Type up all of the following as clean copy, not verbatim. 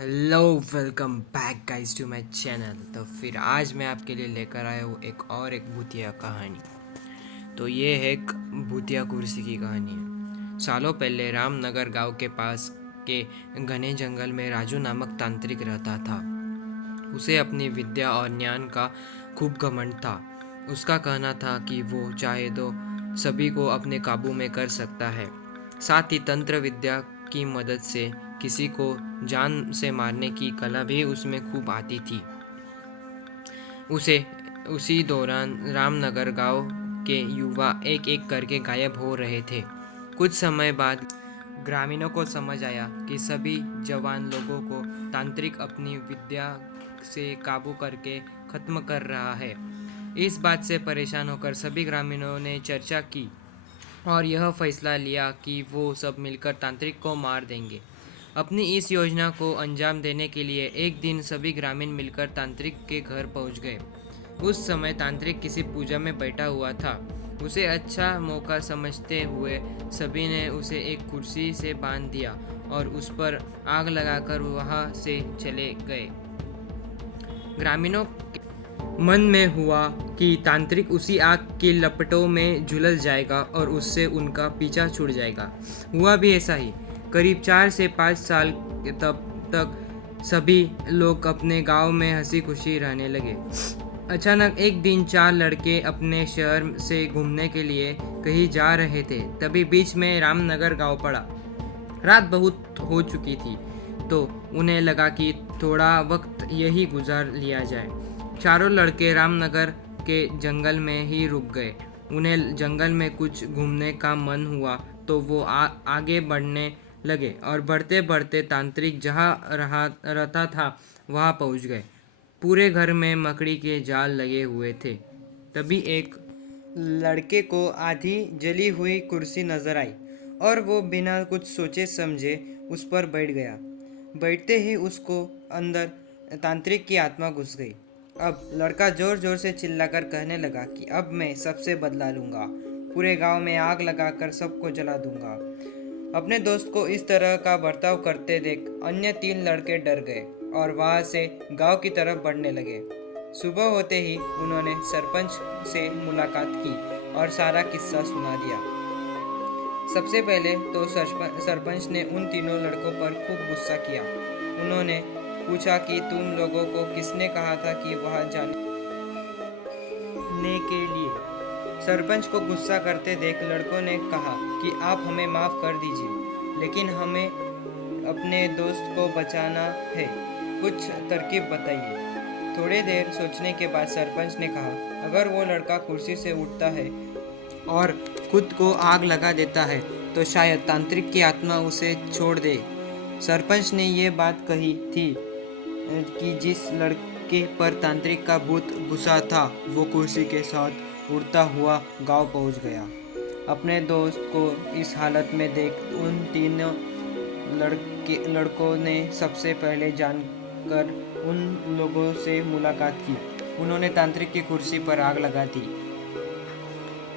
Hello, welcome back guys to my channel. तो फिर आज मैं आपके लिए लेकर आया हूँ एक भूतिया कहानी। तो ये है एक भूतिया कुर्सी की कहानी है। सालों पहले रामनगर गांव के पास के घने जंगल में राजू नामक तांत्रिक रहता था। उसे अपनी विद्या और ज्ञान का खूब घमंड था। उसका कहना था कि वो चाहे तो सभी को अपने काबू में कर सकता है। साथ ही तंत्र विद्या की मदद से किसी को जान से मारने की कला भी उसमें खूब आती थी। उसे उसी दौरान रामनगर गांव के युवा एक एक करके गायब हो रहे थे। कुछ समय बाद ग्रामीणों को समझ आया कि सभी जवान लोगों को तांत्रिक अपनी विद्या से काबू करके खत्म कर रहा है। इस बात से परेशान होकर सभी ग्रामीणों ने चर्चा की और यह फैसला लिया कि वो सब मिलकर तांत्रिक को मार देंगे। अपनी इस योजना को अंजाम देने के लिए एक दिन सभी ग्रामीण मिलकर तांत्रिक के घर पहुंच गए। उस समय तांत्रिक किसी पूजा में बैठा हुआ था। उसे अच्छा मौका समझते हुए सभी ने उसे एक कुर्सी से बांध दिया और उस पर आग लगाकर वहां से चले गए। ग्रामीणों मन में हुआ कि तांत्रिक उसी आग की लपटों में झुलस जाएगा और उससे उनका पीछा छूट जाएगा। हुआ भी ऐसा ही। करीब 4 से 5 साल तब तक सभी लोग अपने गांव में हंसी खुशी रहने लगे। अचानक एक दिन 4 लड़के अपने शहर से घूमने के लिए कहीं जा रहे थे। तभी बीच में रामनगर गांव पड़ा। रात बहुत हो चुकी थी, तो उन्हें लगा कि थोड़ा वक्त यही गुजार लिया जाए। चारों लड़के रामनगर के जंगल में ही रुक गए। उन्हें जंगल में कुछ घूमने का मन हुआ तो वो आगे बढ़ने लगे और बढ़ते बढ़ते तांत्रिक जहाँ रहता था वहाँ पहुँच गए। पूरे घर में मकड़ी के जाल लगे हुए थे। तभी एक लड़के को आधी जली हुई कुर्सी नजर आई और वो बिना कुछ सोचे समझे उस पर बैठ गया। बैठते ही उसको अंदर तांत्रिक की आत्मा घुस गई। अब लड़का जोर जोर से चिल्लाकर कहने लगा कि अब मैं सबसे बदला लूंगा, पूरे गांव में आग लगाकर सबको जला दूंगा। अपने दोस्त को इस तरह का बर्ताव करते देख अन्य 3 लड़के डर गए और वहां से गांव की तरफ बढ़ने लगे। सुबह होते ही उन्होंने सरपंच से मुलाकात की और सारा किस्सा सुना दिया। सबसे पहले तो सरपंच ने उन तीनों लड़कों पर खूब गुस्सा किया। उन्होंने पूछा कि तुम लोगों को किसने कहा था कि वहां जाने के लिए। सरपंच को गुस्सा करते देख लड़कों ने कहा कि आप हमें माफ कर दीजिए, लेकिन हमें अपने दोस्त को बचाना है, कुछ तरकीब बताइए। थोड़ी देर सोचने के बाद सरपंच ने कहा, अगर वो लड़का कुर्सी से उठता है और खुद को आग लगा देता है तो शायद तांत्रिक की आत्मा उसे छोड़ दे। सरपंच ने ये बात कही थी कि जिस लड़के पर तांत्रिक का भूत घुसा था वो कुर्सी के साथ उड़ता हुआ गांव पहुंच गया। अपने दोस्त को इस हालत में देख उन तीनों लड़कों ने सबसे पहले जानकर उन लोगों से मुलाकात की। उन्होंने तांत्रिक की कुर्सी पर आग लगा दी।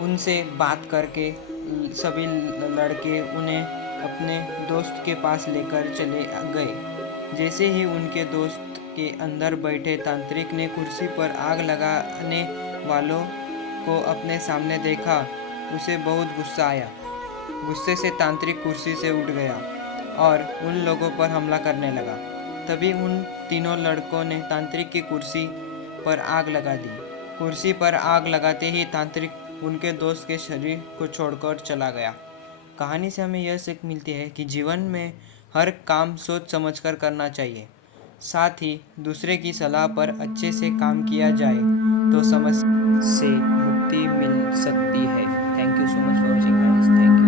उनसे बात करके सभी लड़के उन्हें अपने दोस्त के पास लेकर चले गए। जैसे ही उनके दोस्त के अंदर बैठे तांत्रिक ने कुर्सी पर आग लगाने वालों को अपने सामने देखा, उसे बहुत गुस्सा आया। गुस्से से तांत्रिक कुर्सी से उठ गया और उन लोगों पर हमला करने लगा। तभी उन तीनों लड़कों ने तांत्रिक की कुर्सी पर आग लगा दी। कुर्सी पर आग लगाते ही तांत्रिक उनके दोस्त के शरीर को छोड़कर चला गया। कहानी से हमें यह सीख मिलती है कि जीवन में हर काम सोच समझकर करना चाहिए। साथ ही दूसरे की सलाह पर अच्छे से काम किया जाए तो समस्या से मुक्ति मिल सकती है। Thank you so much for watching guys. Thank you.